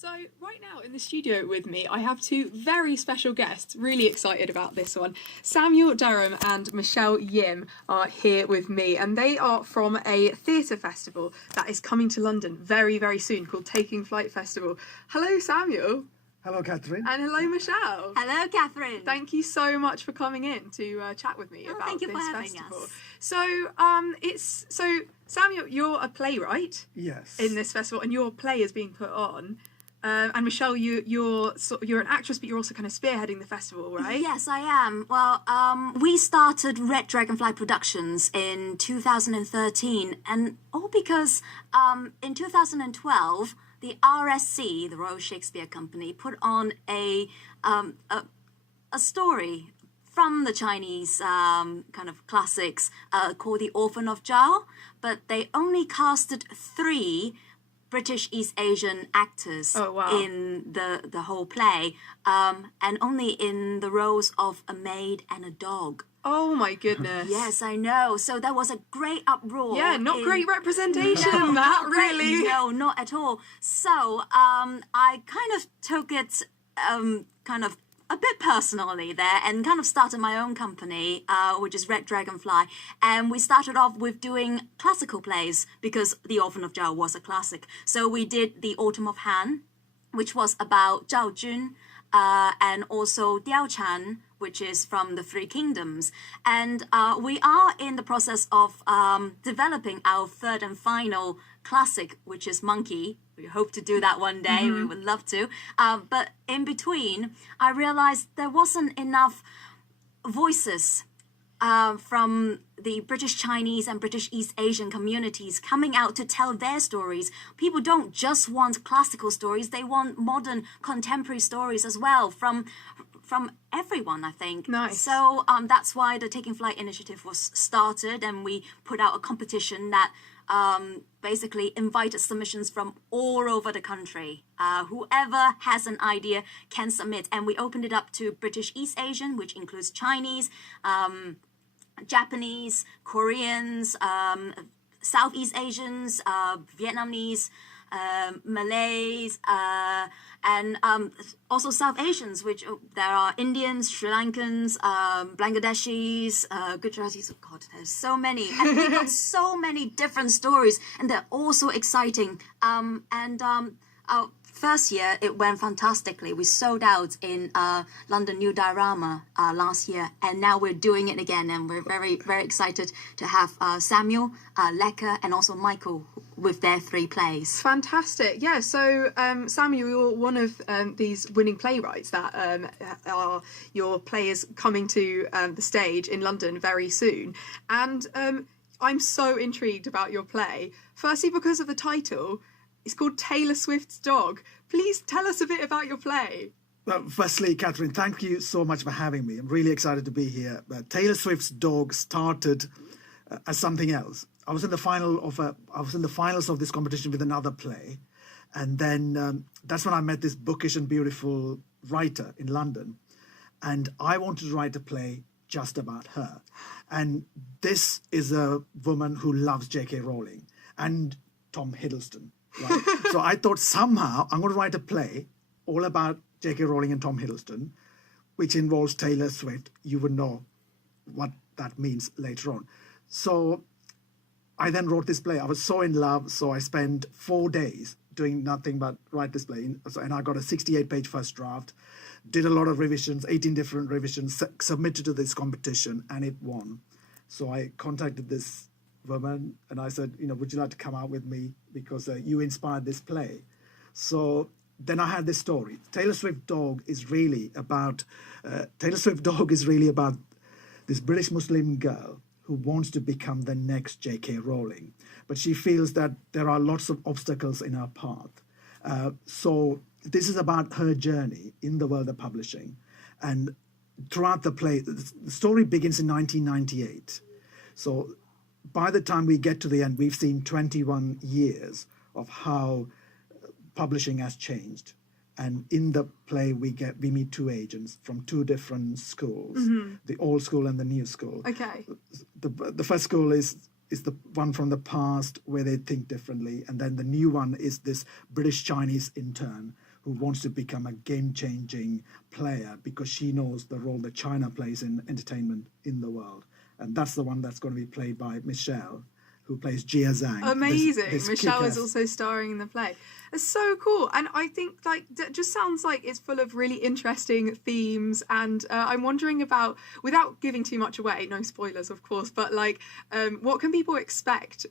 So right now in the studio with me, I have two very special guests, really excited about this one. Samuel Daram and Michelle Yim are here with me, and they are from a theatre festival that is coming to London very, very soon called Taking Flight Festival. Hello, Samuel. Hello, Catherine. And hello, Michelle. Hello, Catherine. Thank you so much for coming in to chat with me about thank you this for having festival. us. So Samuel, you're a playwright. Yes. In this festival, and your play is being put on. And Michelle, you're an actress, but you're also kind of spearheading the festival, right? Yes, I am. Well, we started Red Dragonfly Productions in 2013, and all because in 2012, the RSC, the Royal Shakespeare Company, put on a story from the Chinese kind of classics called The Orphan of Zhao, but they only casted 3 British East Asian actors in the whole play, and only in the roles of a maid and a dog. Oh my goodness. Yes, I know. So there was a great uproar. Yeah, not great representation, No, that not really. No, not at all. So I kind of took it kind of a bit personally there and kind of started my own company, which is Red Dragonfly. And we started off with doing classical plays because The Orphan of Zhao was a classic. So we did The Autumn of Han, which was about Zhao Jun, and also Diao Chan, which is from the Three Kingdoms. And we are in the process of developing our third and final classic, which is Monkey. We hope to do that one day. We would love to. But in between, I realized there wasn't enough voices from the British Chinese and British East Asian communities coming out to tell their stories. People don't just want classical stories. They want modern contemporary stories as well from everyone, I think. Nice. So that's why the Taking Flight initiative was started, and we put out a competition that basically invited submissions from all over the country. Whoever has an idea can submit, and we opened it up to British East Asian, which includes Chinese, Japanese, Koreans, Southeast Asians, Vietnamese, Malays, and also South Asians, which there are Indians, Sri Lankans, Bangladeshis, Gujaratis. Oh God, there's so many, and we got so many different stories, and they're all so exciting. Our first year it went fantastically. We sold out in London New Diorama last year, and now we're doing it again, and we're very, very excited to have Samuel, Leka, and also Michael with their 3 plays. Fantastic. Yeah, so Samuel, you're one of these winning playwrights that are your players coming to the stage in London very soon. And I'm so intrigued about your play. Firstly, because of the title. It's called Taylor Swift's Dog. Please tell us a bit about your play. Well, firstly, Catherine, thank you so much for having me. I'm really excited to be here. Taylor Swift's Dog started as something else. I was in the finals of this competition with another play, and then that's when I met this bookish and beautiful writer in London, and I wanted to write a play just about her. And this is a woman who loves J.K. Rowling and Tom Hiddleston. Right? So I thought somehow I'm going to write a play all about J.K. Rowling and Tom Hiddleston, which involves Taylor Swift. You would know what that means later on. So I then wrote this play. I was so in love, so I spent 4 days doing nothing but write this play. And I got a 68-page first draft, did a lot of revisions, 18 different revisions, submitted to this competition, and it won. So I contacted this woman and I said, would you like to come out with me because you inspired this play? So then I had this story. Taylor Swift Dog is really about this British Muslim girl who wants to become the next J.K. Rowling, but she feels that there are lots of obstacles in her path. So this is about her journey in the world of publishing, and throughout the play, the story begins in 1998. So by the time we get to the end, we've seen 21 years of how publishing has changed. And in the play, we meet 2 agents from 2 different schools, the old school and the new school. Okay. The first school is the one from the past where they think differently. And then the new one is this British Chinese intern who wants to become a game-changing player because she knows the role that China plays in entertainment in the world. And that's the one that's going to be played by Michelle, who plays Jia Zhang. Amazing. This Michelle is kick-ass- also starring in the play. It's so cool. And I think like that just sounds like it's full of really interesting themes. And I'm wondering about, without giving too much away, no spoilers of course, but like what can people expect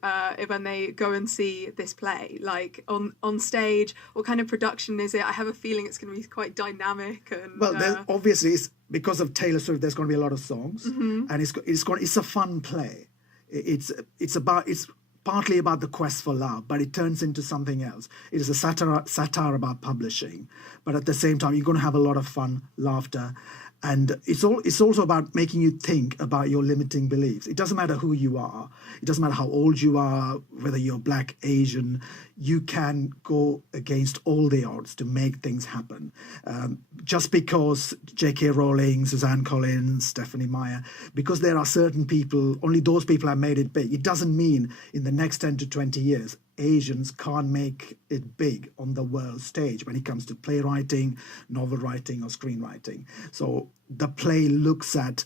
when they go and see this play? Like on stage, what kind of production is it? I have a feeling it's going to be quite dynamic. And Well, obviously, it's because of Taylor Swift, there's going to be a lot of songs, and it's a fun play. It's partly about the quest for love, but it turns into something else. It is a satire about publishing, but at the same time, you're going to have a lot of fun, laughter, and it's also about making you think about your limiting beliefs. It doesn't matter who you are. It doesn't matter how old you are, whether you're Black, Asian. You can go against all the odds to make things happen. Just because J.K. Rowling, Suzanne Collins, Stephanie Meyer, because there are certain people, only those people have made it big. It doesn't mean in the next 10 to 20 years, Asians can't make it big on the world stage when it comes to playwriting, novel writing, or screenwriting. So the play looks at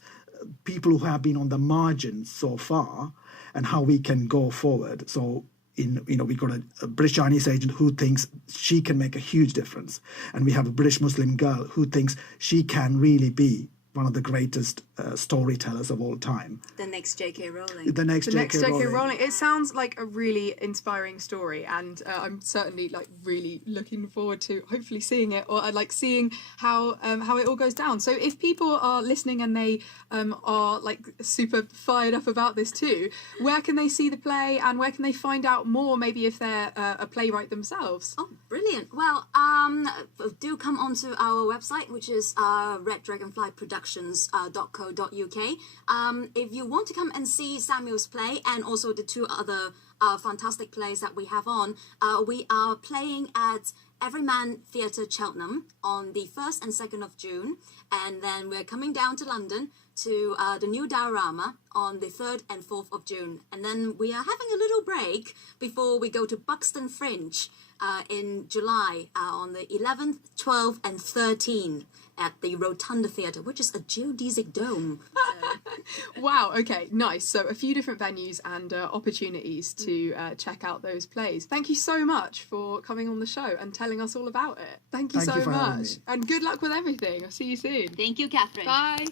people who have been on the margins so far and how we can go forward. So we got a British Chinese agent who thinks she can make a huge difference, and we have a British Muslim girl who thinks she can really be one of the greatest storytellers of all time. The next J.K. Rowling. The next J.K. Rowling. It sounds like a really inspiring story, and I'm certainly like really looking forward to hopefully seeing it, or like seeing how it all goes down. So if people are listening and they are like super fired up about this too, where can they see the play and where can they find out more? Maybe if they're a playwright themselves. Oh, brilliant. Well, do come onto our website, which is Red Dragonfly Productions.co.uk. If you want to come and see Samuel's play and also the two other fantastic plays that we have on, we are playing at Everyman Theatre Cheltenham on the 1st and 2nd of June, and then we're coming down to London to the new Diorama on the 3rd and 4th of June, and then we are having a little break before we go to Buxton Fringe in July on the 11th, 12th and 13th at the Rotunda Theatre, which is a geodesic dome. Wow, okay, nice. So a few different venues and opportunities to check out those plays. Thank you so much for coming on the show and telling us all about it. Thank you so for having much. me. And good luck with everything. I'll see you soon. Thank you, Catherine. Bye.